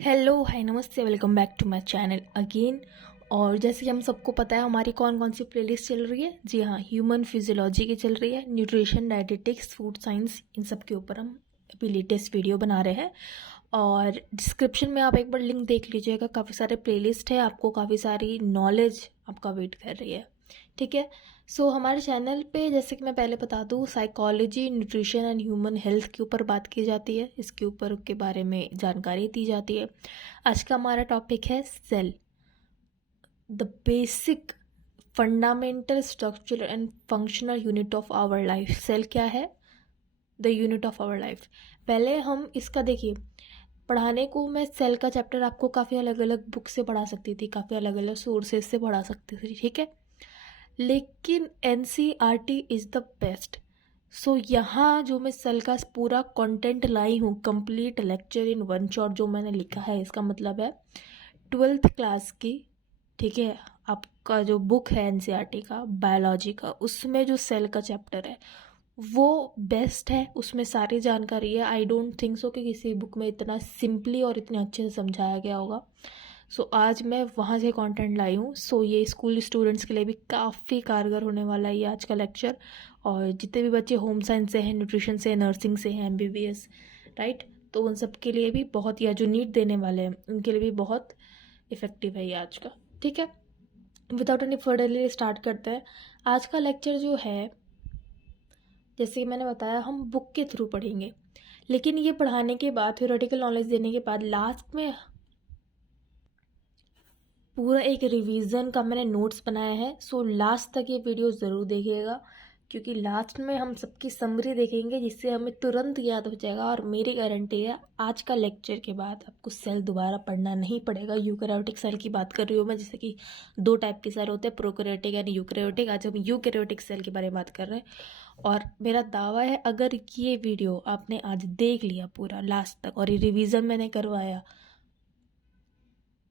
Hello hi नमस्ते welcome back to my channel again. और जैसे कि हम सबको पता है हमारी कौन कौन सी प्लेलिस्ट चल रही है। जी हाँ, ह्यूमन फिजियोलॉजी की चल रही है, न्यूट्रिशन, डाइटेटिक्स, फूड साइंस, इन सब के ऊपर हम अभी लेटेस्ट वीडियो बना रहे हैं। और डिस्क्रिप्शन में आप एक बार लिंक देख लीजिएगा, काफ़ी सारे प्लेलिस्ट है, आपको काफ़ी सारी नॉलेज आपका वेट कर रही है। ठीक है। सो हमारे चैनल पे जैसे कि मैं पहले बता दूँ, psychology, nutrition and human health के ऊपर बात की जाती है, इसके ऊपर के बारे में जानकारी दी जाती है। आज का हमारा टॉपिक है cell, the basic fundamental structure and functional unit of our life. Cell क्या है? The unit of our life. पहले हम इसका देखिए, पढ़ाने को मैं सेल का चैप्टर आपको काफ़ी अलग अलग बुक से पढ़ा सकती थी, काफ़ी अलग अलग सोर्सेज से पढ़ा सकती थी, ठीक है। लेकिन NCERT इज़ द बेस्ट। सो यहाँ जो मैं सेल का पूरा कंटेंट लाई हूँ, complete lecture in one shot जो मैंने लिखा है, इसका मतलब है 12th क्लास की, ठीक है, आपका जो बुक है NCERT का बायोलॉजी का, उसमें जो सेल का चैप्टर है वो बेस्ट है। उसमें सारी जानकारी है। आई डोंट थिंक सो कि किसी बुक में इतना सिंपली और इतने अच्छे से समझाया गया होगा। सो आज मैं वहाँ से कंटेंट लाई हूँ। सो ये स्कूल स्टूडेंट्स के लिए भी काफ़ी कारगर होने वाला है ये आज का लेक्चर। और जितने भी बच्चे होम साइंस से हैं, न्यूट्रिशन से, नर्सिंग से हैं, MBBS, राइट, तो उन सब के लिए भी बहुत, या जो नीट देने वाले हैं उनके लिए भी बहुत इफ़ेक्टिव है ये आज का। ठीक है, without any further delay start करते हैं। आज का लेक्चर जो है, जैसे कि मैंने बताया, हम बुक के थ्रू पढ़ेंगे, लेकिन ये पढ़ाने के बाद, थ्योरेटिकल नॉलेज देने के बाद, लास्ट में पूरा एक रिवीजन का मैंने नोट्स बनाया है। सो लास्ट तक ये वीडियो ज़रूर देखिएगा, क्योंकि लास्ट में हम सबकी समरी देखेंगे जिससे हमें तुरंत याद हो जाएगा। और मेरी गारंटी है, आज का लेक्चर के बाद आपको सेल दोबारा पढ़ना नहीं पड़ेगा। यूकैरियोटिक सेल की बात कर रही हूँ मैं, जैसे कि दो टाइप के सेल होते हैं, प्रोकैरियोटिक यानी यूकैरियोटिक। आज हम यूकैरियोटिक सेल के बारे में बात कर रहे हैं। और मेरा दावा है, अगर ये वीडियो आपने आज देख लिया पूरा लास्ट तक और ये रिवीजन मैंने करवाया,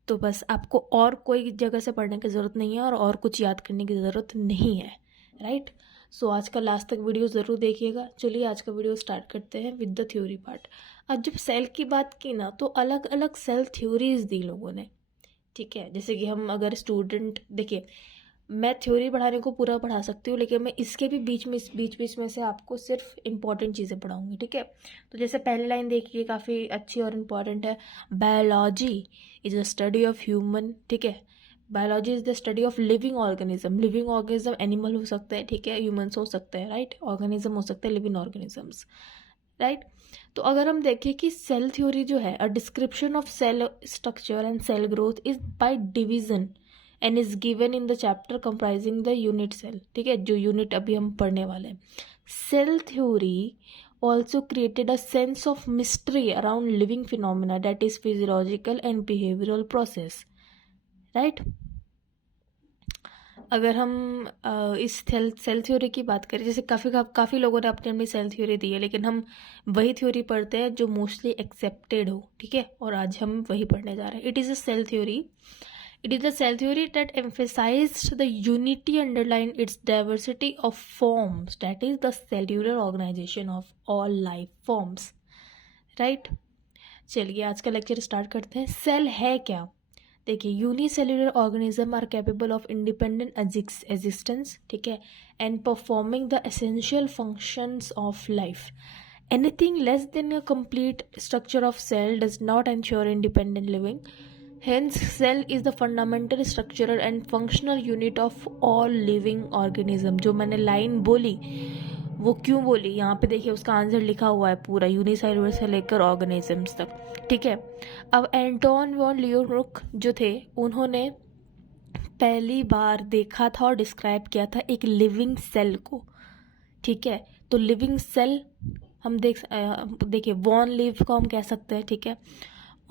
तो बस आपको और कोई जगह से पढ़ने की ज़रूरत नहीं है और कुछ याद करने की ज़रूरत नहीं है, राइट। सो आज का लास्ट तक वीडियो ज़रूर देखिएगा। चलिए आज का वीडियो स्टार्ट करते हैं विद द थ्योरी पार्ट। आज जब सेल की बात की ना, तो अलग अलग सेल थ्योरीज दी लोगों ने, ठीक है। जैसे कि हम अगर स्टूडेंट, देखिए, मैं थ्योरी पढ़ाने को पूरा पढ़ा सकती हूँ, लेकिन मैं इसके भी बीच में से आपको सिर्फ इंपॉर्टेंट चीज़ें पढ़ाऊँगी, ठीक है। तो जैसे पहली लाइन देखिए, काफ़ी अच्छी और इम्पॉर्टेंट है। Biology is the study of human, ठीक है। Biology is the study of living organism. Living organism animal हो सकते हैं, ठीक है, ह्यूमन्स हो सकते हैं, राइट, ऑर्गेनिज्म हो सकते हैं, लिविंग ऑर्गेनिजम्स, राइट। तो अगर हम देखें कि सेल थ्योरी जो है, a description of cell structure and cell growth is by division and is given in the chapter comprising the unit cell, ठीक है, जो यूनिट अभी हम पढ़ने वाले हैं। Cell theory also created a sense of mystery around living phenomena, that is physiological and behavioral process, right। अगर हम इस सेल थ्योरी की बात करें, जैसे काफ़ी लोगों ने अपनी अपनी सेल थ्योरी दी है, लेकिन हम वही थ्योरी पढ़ते हैं जो मोस्टली एक्सेप्टेड हो, ठीक है, और आज हम वही पढ़ने जा रहे हैं। It is a cell theory, it is the cell theory that emphasized the unity underlying its diversity of forms, that is the cellular organization of all life forms, right। चलिए आज का लेक्चर स्टार्ट करते हैं। Cell है क्या? देखिए, unicellular organism are capable of independent existence, ठीक है, and performing the essential functions of life. Anything less than a complete structure of cell does not ensure independent living. Hence, cell is the fundamental structural and functional unit of all living organism। जो मैंने line बोली वो क्यों बोली, यहाँ पे देखिए उसका आंसर लिखा हुआ है पूरा, यूनिसेलुलर से लेकर ऑर्गेनिजम्स तक, ठीक है। अब एंटोन वॉन लियोनुक जो थे, उन्होंने पहली बार देखा था और डिस्क्राइब किया था एक लिविंग सेल को, ठीक है। तो लिविंग सेल हम देखिए वॉन लीव को हम कह सकते हैं, ठीक है।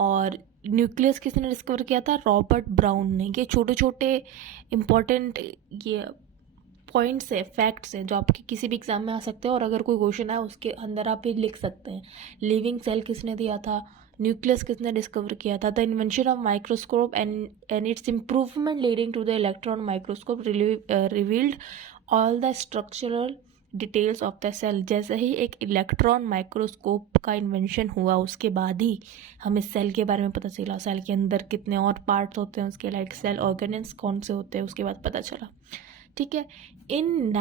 और न्यूक्लियस किसने डिस्कवर किया था? रॉबर्ट ब्राउन ने। ये छोटे छोटे इम्पॉर्टेंट ये पॉइंट्स है, फैक्ट्स हैं, जो आपके किसी भी एग्जाम में आ सकते हैं, और अगर कोई क्वेश्चन आए उसके अंदर आप ये लिख सकते हैं। लिविंग सेल किसने दिया था, न्यूक्लियस किसने डिस्कवर किया था, the invention of microscope and its improvement leading to the electron microscope revealed all the structural details of the cell. जैसे ही एक इलेक्ट्रॉन माइक्रोस्कोप का इन्वेंशन हुआ उसके बाद ही हमें सेल के बारे में पता चला, सेल के अंदर कितने और पार्ट्स होते हैं उसके, लाइक सेल ऑर्गेनेल्स कौन से होते हैं, उसके बाद पता चला। ठीक है, इन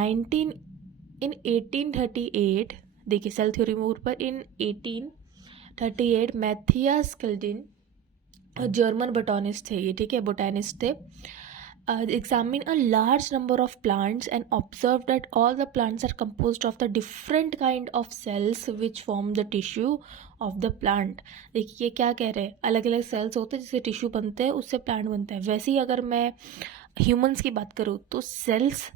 1838 देखिए सेल थ्योरी में ऊपर, इन 1838 मैथियास स्केल्डिन जर्मन बोटानिस्ट थे ये, ठीक है, बोटानिस्ट थे, examine a large number of plants and observe that all the plants are composed of the different kind of cells which form the tissue of the plant। देखिए क्या कह रहे हैं, अलग अलग सेल्स होते हैं जिससे टिश्यू बनते हैं, उससे प्लांट बनता है। वैसे ही अगर मैं ह्यूमंस की बात करूँ तो सेल्स,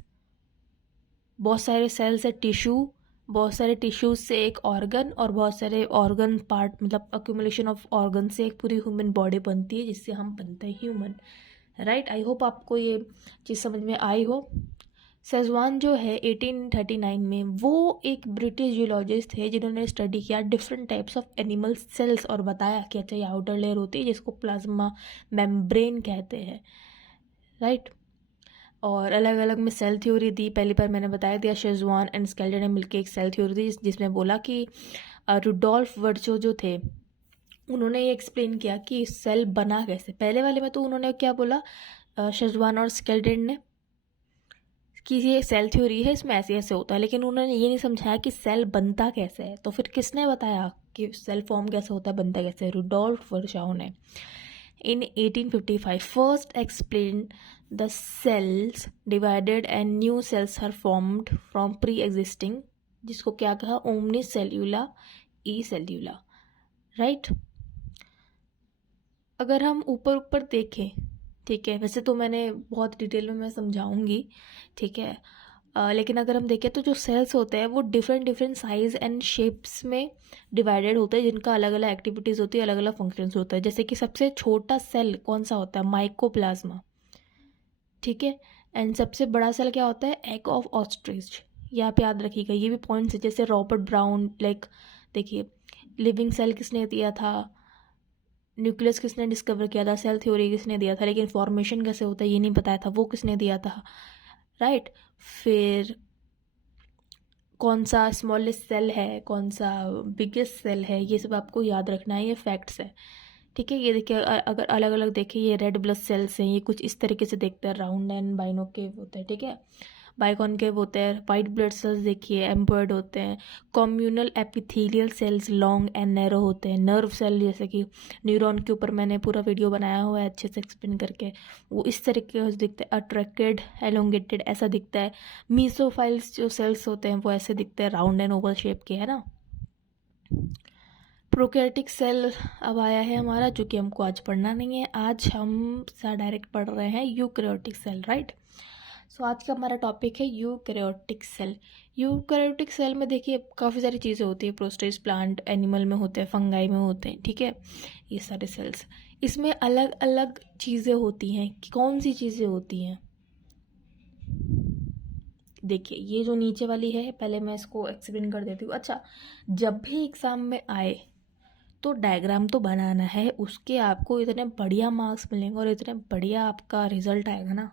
बहुत सारे सेल्स है, टिश्यू, बहुत सारे टिश्यूज से एक ऑर्गन, और बहुत सारे ऑर्गन पार्ट, मतलब अक्यूमुलेशन ऑफ ऑर्गन से एक पूरी ह्यूमन बॉडी बनती है जिससे हम बनते हैं ह्यूमन। राइट, आई होप आपको ये चीज़ समझ में आई हो। सेजवान जो है 1839 में, वो एक ब्रिटिश जियोलॉजिस्ट थे जिन्होंने स्टडी किया different types of animal cells और बताया कि अच्छा ये आउटर लेयर होती है जिसको प्लाज्मा मेम्ब्रेन कहते हैं। राइट, और अलग अलग में सेल थ्योरी दी। पहली बार मैंने बताया दिया, शेजवान एंड स्केल्डन ने मिलकर एक सेल थ्योरी दी जिसमें बोला कि रुडोल्फ वर्चो जो थे उन्होंने ये एक्सप्लेन किया कि सेल बना कैसे। पहले वाले में तो उन्होंने क्या बोला, शेजवान और स्केल्डन ने, कि ये सेल थ्योरी है, इसमें ऐसे ऐसे होता है, लेकिन उन्होंने ये नहीं समझाया कि सेल बनता कैसे है। तो फिर किसने बताया कि सेल फॉर्म कैसे होता है, बनता कैसे है? रुडोल्फ वर्चो ने in 1855 first explained the cells divided and new cells are formed from pre-existing, जिसको क्या कहा, omnicellular e-cellular। राइट, अगर हम ऊपर ऊपर देखें, ठीक है, वैसे तो मैंने बहुत डिटेल में मैं समझाऊंगी, ठीक है, लेकिन अगर हम देखें तो जो सेल्स होते हैं वो different different size and shapes में डिवाइडेड होते हैं, जिनका अलग अलग एक्टिविटीज़ होती है, अलग अलग फंक्शंस होता है। जैसे कि सबसे छोटा सेल कौन सा होता है, माइकोप्लाज्मा, ठीक है, एंड सबसे बड़ा सेल क्या होता है, एग ऑफ ऑस्ट्रिच। ये आप याद रखिएगा, ये भी पॉइंट्स है। जैसे रॉबर्ट ब्राउन, लाइक देखिए लिविंग सेल किसने दिया था, न्यूक्लियस किसने डिस्कवर किया था, सेल थ्योरी किसने दिया था, लेकिन फॉर्मेशन कैसे होता है ये नहीं बताया था, वो किसने दिया था। राइट, फिर कौन सा स्मॉलेस्ट सेल है, कौन सा बिगेस्ट सेल है, ये सब आपको याद रखना है, ये फैक्ट्स है। ठीक है, ये देखिए अगर अलग अलग देखिए, ये रेड ब्लड सेल्स हैं, ये कुछ इस तरीके से देखते हैं, राउंड एंड बाइनोकेव होते हैं, ठीक है, बाइकॉनकेव होते हैं। वाइट ब्लड सेल्स देखिए एम्बर्ड होते हैं। Communal epithelial cells long and narrow होते हैं। नर्व सेल जैसे कि न्यूरॉन के ऊपर मैंने पूरा वीडियो बनाया हुआ है अच्छे से एक्सप्लेन करके, वो इस तरीके से दिखता है, अट्रैक्टेड एलोंगेटेड ऐसा दिखता है। मीसोफाइल्स जो सेल्स होते हैं वो ऐसे दिखते हैं, राउंड एंड ओवल शेप के, है ना। प्रोकैरियोटिक सेल अब आया है हमारा, जो कि हमको आज पढ़ना नहीं है, आज हम डायरेक्ट पढ़ रहे हैं यूकैरियोटिक सेल। राइट, सो आज का हमारा टॉपिक है यूकैरियोटिक सेल। यूकैरियोटिक सेल में देखिए काफ़ी सारी चीज़ें होती है, प्रोस्टेज प्लांट एनिमल में होते हैं, फंगाई में होते हैं, ठीक है, ये सारे सेल्स। इसमें अलग अलग चीज़ें होती हैं, कौन सी चीज़ें होती हैं, देखिए ये जो नीचे वाली है, पहले मैं इसको एक्सप्लेन कर देती हूँ। अच्छा, जब भी एग्ज़ाम में आए तो डायग्राम तो बनाना है, उसके आपको इतने बढ़िया मार्क्स मिलेंगे और इतने बढ़िया आपका रिजल्ट आएगा ना,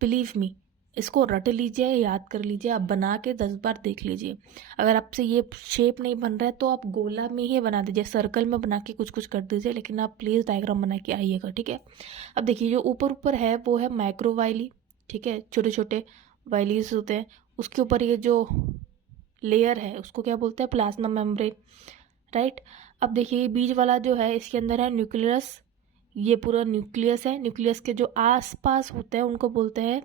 बिलीव मी। इसको रट लीजिए, याद कर लीजिए, आप बना के 10 बार देख लीजिए। अगर आपसे ये शेप नहीं बन रहा है तो आप गोला में ही बना दीजिए, सर्कल में बना के कुछ कुछ कर दीजिए, लेकिन आप प्लीज़ डायग्राम बना के आइएगा, ठीक है। अब देखिए जो ऊपर ऊपर है वो है माइक्रोवाइली, ठीक है, छोटे छोटे वाइलीज होते हैं। उसके ऊपर ये जो लेयर है उसको क्या बोलते हैं, प्लाज्मा मेम्ब्रेन। राइट, अब देखिए ये बीच वाला जो है इसके अंदर है न्यूक्लियस, ये पूरा न्यूक्लियस है। न्यूक्लियस के जो आसपास होते हैं उनको बोलते हैं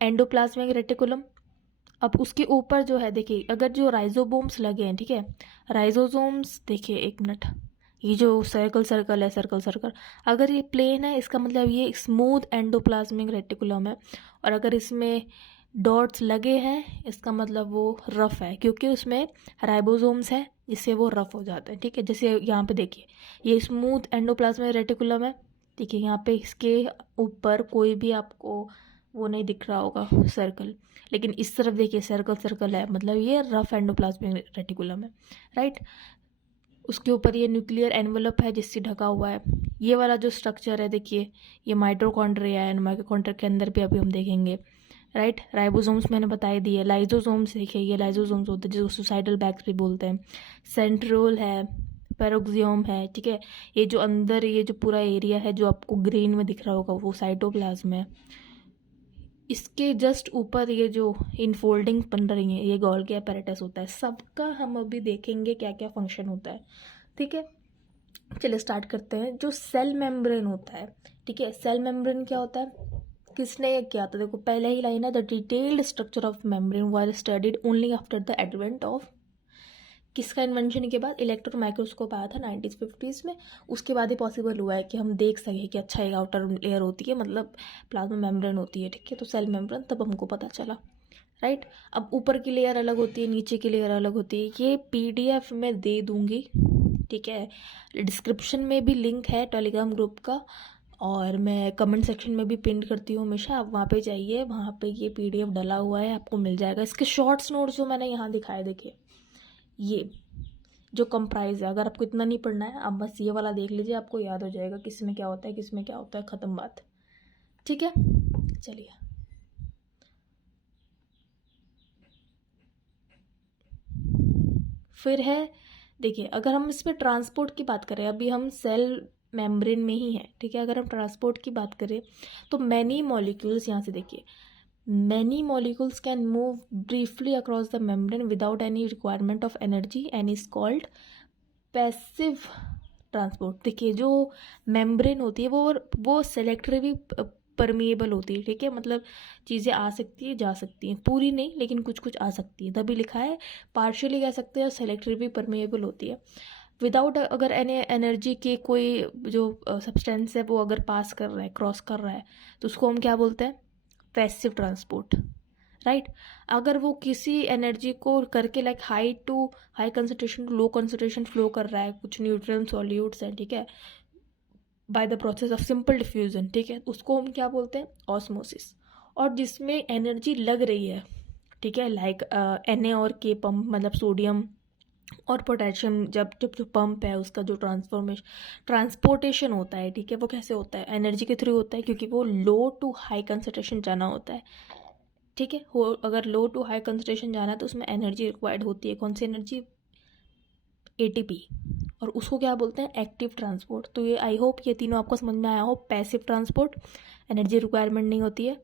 एंडोप्लाज्मिक रेटिकुलम। अब उसके ऊपर जो है देखिए, अगर जो राइजोबोम्स लगे हैं, ठीक है, राइजोसोम्स देखिए, एक मिनट, ये जो सर्कल सर्कल है, सर्कल सर्कल, अगर ये प्लेन है इसका मतलब ये स्मूथ एंडोप्लाज्मिक रेटिकुलम है, और अगर इसमें डॉट्स लगे हैं इसका मतलब वो रफ है, क्योंकि उसमें राइबोसोम्स है जिससे वो रफ हो जाते हैं, ठीक है। जैसे यहाँ पे देखिए ये स्मूथ एंडोप्लाज्मिक रेटिकुलम है, देखिए यहाँ पे इसके ऊपर कोई भी आपको वो नहीं दिख रहा होगा सर्कल, लेकिन इस तरफ देखिए सर्कल सर्कल है, मतलब ये रफ एंडोप्लाज्मिक रेटिकुलम है। राइट, उसके ऊपर ये न्यूक्लियर एनवलप है जिससे ढका हुआ है। ये वाला जो स्ट्रक्चर है देखिए, ये माइटोकॉन्ड्रिया है, माइटोकॉन्ड्रिया के अंदर भी अभी हम देखेंगे। राइट। राइबोसोम्स मैंने बता ही दिए। लाइजोसोम्स देखिए, ये लाइजोसोम्स होते हैं जिसको सुसाइडल बैग्स भी बोलते हैं। सेंट्रोल है, पेरोक्सियम है, ठीक है। ये जो अंदर ये जो पूरा एरिया है जो आपको ग्रीन में दिख रहा होगा वो साइटोप्लाज्म है। इसके जस्ट ऊपर ये जो इनफोल्डिंग बन रही है ये गोल्गी apparatus होता है। सबका हम अभी देखेंगे क्या क्या फंक्शन होता है, ठीक है। चलिए स्टार्ट करते हैं। जो सेल मेम्ब्रेन होता है, ठीक है, सेल मेम्ब्रेन क्या होता है, किसने ये किया था, देखो पहले ही लाइन है, the detailed structure of membrane was studied only after the advent of, किसका इन्वेंशन के बाद, इलेक्ट्रॉन माइक्रोस्कोप आया था 1950s में। उसके बाद ही पॉसिबल हुआ है कि हम देख सकें कि अच्छा एक आउटर लेयर होती है, मतलब प्लाज्मा मेम्ब्रेन होती है, ठीक है। तो सेल मेम्ब्रेन तब हमको पता चला, राइट। अब ऊपर की लेयर अलग होती है, नीचे की लेयर अलग होती है। ये PDF में दे दूंगी, ठीक है। डिस्क्रिप्शन में भी लिंक है टेलीग्राम ग्रुप का, और मैं कमेंट सेक्शन में भी पिन करती हूँ हमेशा, आप वहाँ पे जाइए, वहाँ पे ये PDF डला हुआ है, आपको मिल जाएगा। इसके शॉर्ट्स नोट्स जो मैंने यहाँ दिखाए, देखिए ये जो कंप्राइज है, अगर आपको इतना नहीं पढ़ना है आप बस ये वाला देख लीजिए, आपको याद हो जाएगा किस में क्या होता है, किस में क्या होता है, ख़त्म बात, ठीक है। चलिए फिर है, देखिए अगर हम इस पर ट्रांसपोर्ट की बात करें, अभी हम सेल मेम्ब्रेन में ही हैं, ठीक है। अगर हम ट्रांसपोर्ट की बात करें तो मैनी मॉलिक्यूल्स, यहाँ से देखिए, many molecules can move briefly across the membrane without any requirement of energy and is called passive transport. देखिए जो मेम्ब्रेन होती है वो सेलेक्टिवली परमिएबल होती है, ठीक है। मतलब चीज़ें आ सकती है जा सकती हैं, पूरी नहीं लेकिन कुछ कुछ आ सकती है, तभी लिखा है पार्शियली कह सकते हैं, और सेलेक्टिवली परमिएबल होती है। विदाउट अगर एनर्जी के कोई जो सब्सटेंस है वो अगर पास कर रहा है, क्रॉस कर रहा है, तो उसको हम क्या बोलते हैं, पैसिव ट्रांसपोर्ट, राइट। अगर वो किसी एनर्जी को करके like high to high concentration to low concentration flow कर रहा है, कुछ न्यूट्रॉन सॉल्यूट्स हैं, ठीक है, by the process of simple diffusion, ठीक है, उसको हम क्या बोलते हैं, ऑस्मोसिस। और जिसमें एनर्जी लग रही है, ठीक है, लाइक Na और K पंप, मतलब सोडियम और पोटेशियम, जब जब जो पंप है उसका जो ट्रांसपोर्टेशन होता है, ठीक है, वो कैसे होता है, एनर्जी के थ्रू होता है, क्योंकि वो लो टू हाई कंसंट्रेशन जाना होता है, ठीक है। हो अगर लो टू हाई कंसंट्रेशन जाना है तो उसमें एनर्जी रिक्वायर्ड होती है, कौन सी एनर्जी, ATP, और उसको क्या बोलते हैं, एक्टिव ट्रांसपोर्ट। तो ये आई होप ये तीनों आपको समझ में आया हो। पैसिव ट्रांसपोर्ट, एनर्जी रिक्वायरमेंट नहीं होती है।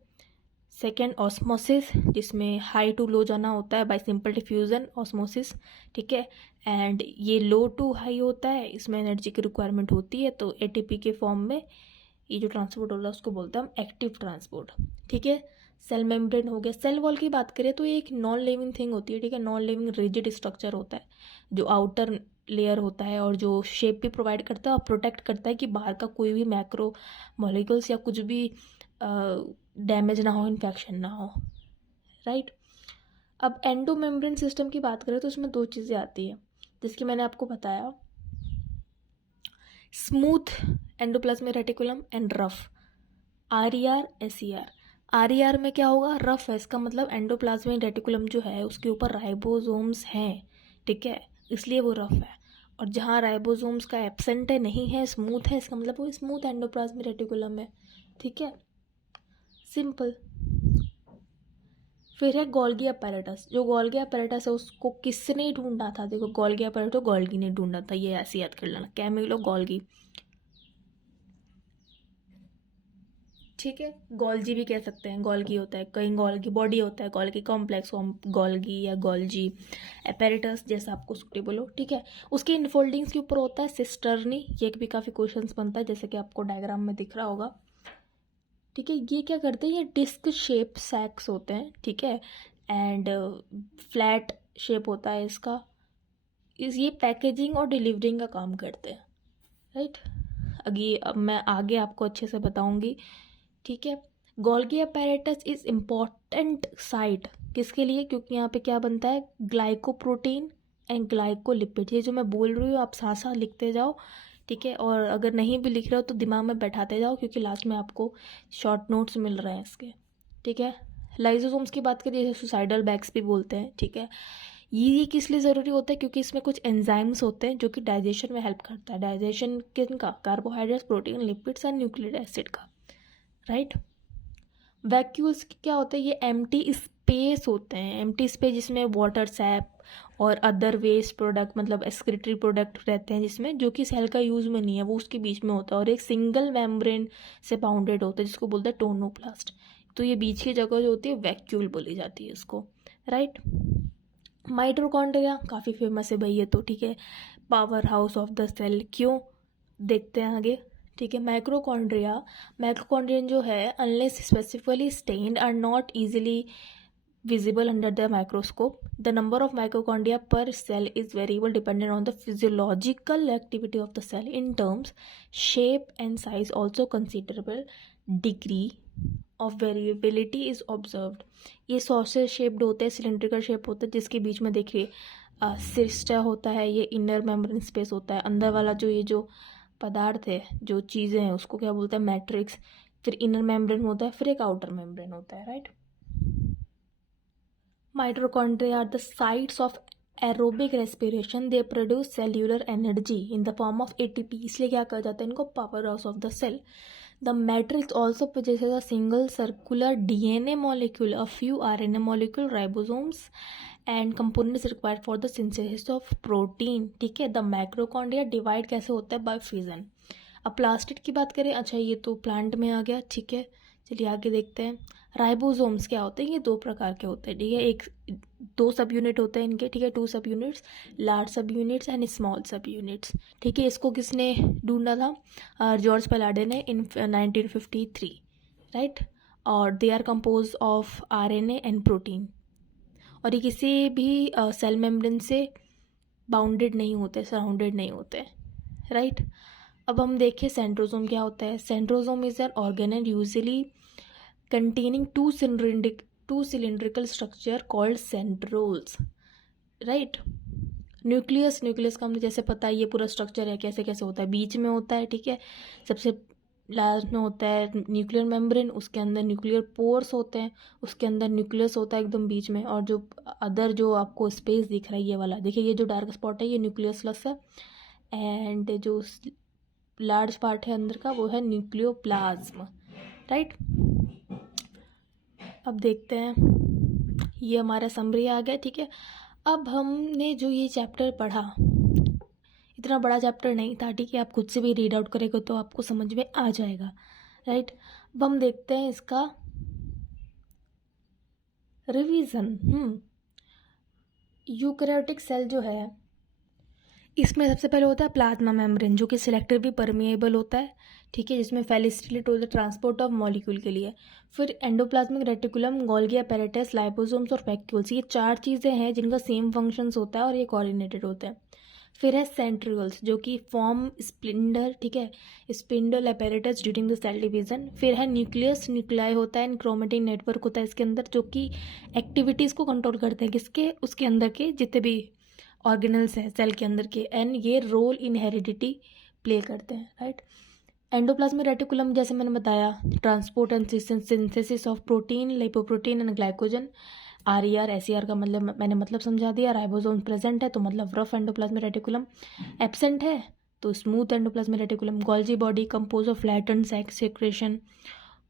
सेकेंड ऑस्मोसिस, जिसमें हाई टू लो जाना होता है बाय सिंपल डिफ्यूजन ऑस्मोसिस, ठीक है। एंड ये लो टू हाई होता है, इसमें एनर्जी की रिक्वायरमेंट होती है, तो ATP के फॉर्म में ये जो ट्रांसपोर्ट होता है उसको बोलते हैं हम एक्टिव ट्रांसपोर्ट, ठीक है। सेल मेम्ब्रेन हो गया। सेल वॉल की बात करें तो ये एक नॉन लिविंग थिंग होती है, ठीक है, नॉन लिविंग रिजिड स्ट्रक्चर होता है, जो आउटर लेयर होता है और जो शेप भी प्रोवाइड करता है और प्रोटेक्ट करता है कि बाहर का कोई भी मैक्रो मॉलिक्यूल्स या कुछ भी डैमेज ना हो, इन्फेक्शन ना हो, राइट। अब एंडो मेम्ब्रेन सिस्टम की बात करें तो उसमें दो चीज़ें आती है, जिसकी मैंने आपको बताया, smooth endoplasmic reticulum and rough, RER SER। RER में क्या होगा, रफ है, इसका मतलब एंडोप्लाज्मिक रेटिकुलम जो है उसके ऊपर राइबोसोम्स हैं, ठीक है, इसलिए वो रफ है। और जहाँ राइबोसोम्स का एब्सेंट है, नहीं है, स्मूथ है, इसका मतलब वो स्मूथ एंडोप्लाज्मिक रेटिकुलम है, ठीक है, सिंपल। फिर है गोल्गी अपैरेटस। जो गोल्गी अपैरेटस है उसको किसने ढूंढा था, देखो गोल्गी अपैरेटस गोल्गी ने ढूंढा था, ये ऐसे याद कर लेना, कैमिलो गोल्गी, ठीक है। गोल्जी भी कह सकते हैं, गोल्गी होता है, कहीं गोल्गी बॉडी होता है, गोल्गी कॉम्प्लेक्स को हम गोल्गी या गोल्जी एपेरेटस जैसा आपको सुटेबल हो, ठीक है। उसके इनफोल्डिंग्स के ऊपर होता है सिस्टर्नी, ये भी काफ़ी क्वेश्चंस बनता है, जैसे कि आपको डायग्राम में दिख रहा होगा, ठीक है। ये क्या करते हैं, ये डिस्क शेप सैक्स होते हैं, ठीक है, एंड फ्लैट शेप होता है इसका, ये पैकेजिंग और डिलीवरिंग का काम करते हैं, राइट। अब मैं आगे आपको अच्छे से बताऊंगी, ठीक है। Golgi apparatus is important site किसके लिए, क्योंकि यहाँ पे क्या बनता है, ग्लाइकोप्रोटीन एंड ग्लाइकोलिपिड। ये जो मैं बोल रही हूँ आप साथ साथ लिखते जाओ, ठीक है, और अगर नहीं भी लिख रहे हो तो दिमाग में बैठाते जाओ, क्योंकि लास्ट में आपको शॉर्ट नोट्स मिल रहे हैं इसके, ठीक है। लाइजोसोम्स की बात करिए, जैसे सुसाइडल बैग्स भी बोलते हैं, ठीक है। ये किस लिए ज़रूरी होता है, क्योंकि इसमें कुछ एंजाइम्स होते हैं जो कि डाइजेशन में हेल्प करता है, डाइजेशन किनका, carbohydrates, protein, lipids and nucleic acid का, राइट। वैक्यूल्स क्या होते हैं, ये एम्प्टी स्पेस होते हैं, एम्प्टी स्पेस जिसमें वाटर सैप और अदर वेस्ट प्रोडक्ट मतलब एक्सक्रीटरी प्रोडक्ट रहते हैं जिसमें, जो कि सेल का यूज में नहीं है, वो उसके बीच में होता है और एक सिंगल मेम्ब्रेन से बाउंडेड होता है जिसको बोलते हैं टोनोप्लास्ट। तो ये बीच की जगह जो होती है वैक्यूल बोली जाती है इसको, राइट। माइटोकॉन्ड्रिया काफ़ी फेमस है भाई ये तो, ठीक है, power house of the cell. क्यों, देखते हैं आगे, ठीक है। माइक्रोकॉन्ड्रियन जो है unless specifically stained are not easily visible under the microscope. The number of mitochondria per cell is variable depending on the physiological activity of the cell. In terms, shape and size also considerable degree of variability is observed. ये sausage shaped होते हैं, cylindrical shape होता है, जिसके बीच में देखिए sister होता है, ये इनर मेम्ब्रेन स्पेस होता है, अंदर वाला जो ये जो पदार्थ है, जो चीज़ें हैं, उसको क्या बोलते हैं, मैट्रिक्स, फिर इनर मेम्ब्रेन होता है, फिर एक आउटर मेम्ब्रेन होता है, right. Mitochondria are the sites of aerobic respiration. They produce cellular energy in the form of ATP. इसलिए क्या कहा जाता है इनको, power house of the cell. The matrix also possesses a single circular DNA molecule, a few RNA molecule, ribosomes and components required for the synthesis of protein. ठीक है, the mitochondria divide कैसे होता है, by fission. अब plastid की बात करें, अच्छा ये तो प्लांट में आ गया, ठीक है, चलिए आगे देखते हैं। राइबोसोम्स क्या होते हैं, ये दो प्रकार के होते हैं, ठीक है, एक दो सब यूनिट होते हैं इनके, ठीक है, 2 सब यूनिट्स, लार्ज सब यूनिट्स एंड स्मॉल सब यूनिट्स, ठीक है। इसको किसने ढूंढा था, जॉर्ज पलाडे ने इन 1953, राइट। और they are compose of RNA and protein, और ये किसी भी सेल मेम्ब्रेन से बाउंडेड नहीं होते, सराउंडेड नहीं होते, राइट। अब हम देखें सेंट्रोसोम क्या होता है। Centrosome is an organelle usually containing two cylindrical structure called centrioles, right। Nucleus का हमें जैसे पता है, ये पूरा स्ट्रक्चर है, कैसे कैसे होता है, बीच में होता है, ठीक है, सबसे लास्ट में होता है न्यूक्लियर मेम्ब्रेन, उसके अंदर न्यूक्लियर पोर्स होते हैं, उसके अंदर न्यूक्लियस होता है एकदम बीच में, और जो अदर जो आपको स्पेस दिख रहा है ये वाला, देखिए ये जो डार्क स्पॉट है ये न्यूक्लियस प्लस है, एंड जो लार्ज पार्ट है अंदर का वो है न्यूक्लियोप्लाज्म, राइट। अब देखते हैं, ये हमारा समरी आ गया, ठीक है। अब हमने जो ये चैप्टर पढ़ा, इतना बड़ा चैप्टर नहीं था, ठीक है, आप खुद से भी रीड आउट करेंगे तो आपको समझ में आ जाएगा, राइट। अब हम देखते हैं इसका रिवीजन। यूकैरियोटिक सेल जो है, इसमें सबसे पहले होता है प्लाज्मा मेम्ब्रेन, जो कि सिलेक्टिवली परमिएबल होता है, ठीक है, जिसमें फैसिलिटेट होता है ट्रांसपोर्ट ऑफ मॉलिक्यूल के लिए। फिर endoplasmic reticulum, Golgi apparatus, liposomes और वैक्यूल्स, ये 4 चीज़ें हैं जिनका सेम फंक्शंस होता है और ये कोऑर्डिनेटेड होते हैं। फिर है सेंट्रियोल्स, जो कि फॉर्म स्पिंडल, ठीक है, spindle apparatus during the cell division. फिर है न्यूक्लियस, न्यूक्लियाई होता है, क्रोमेटिन नेटवर्क होता है इसके अंदर, जो कि एक्टिविटीज़ को कंट्रोल करते हैं, किसके, उसके अंदर के जितने भी ऑर्गेनल्स हैं सेल के अंदर के, एंड ये रोल इन हेरिडिटी प्ले करते हैं, राइट। एंडोप्लाज्मिक रेटिकुलम जैसे मैंने बताया, transport and synthesis of protein, lipoprotein and glycogen. RER SER का मतलब मैंने मतलब समझा दिया। राइबोसोम प्रेजेंट है तो मतलब रफ एंडोप्लाज्मिक रेटिकुलम, एब्सेंट है तो smooth endoplasmic reticulum. Golgi body compose of flattened secretion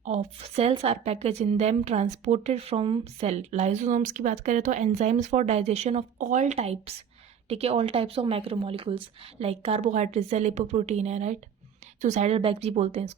of cells are package in them transported from cell. Lysosomes की बात करें तो enzymes for digestion of all types, ठीक है, all types of macromolecules like carbohydrates है, lipoprotein है, right. Suicidal bag भी बोलते हैं इसको।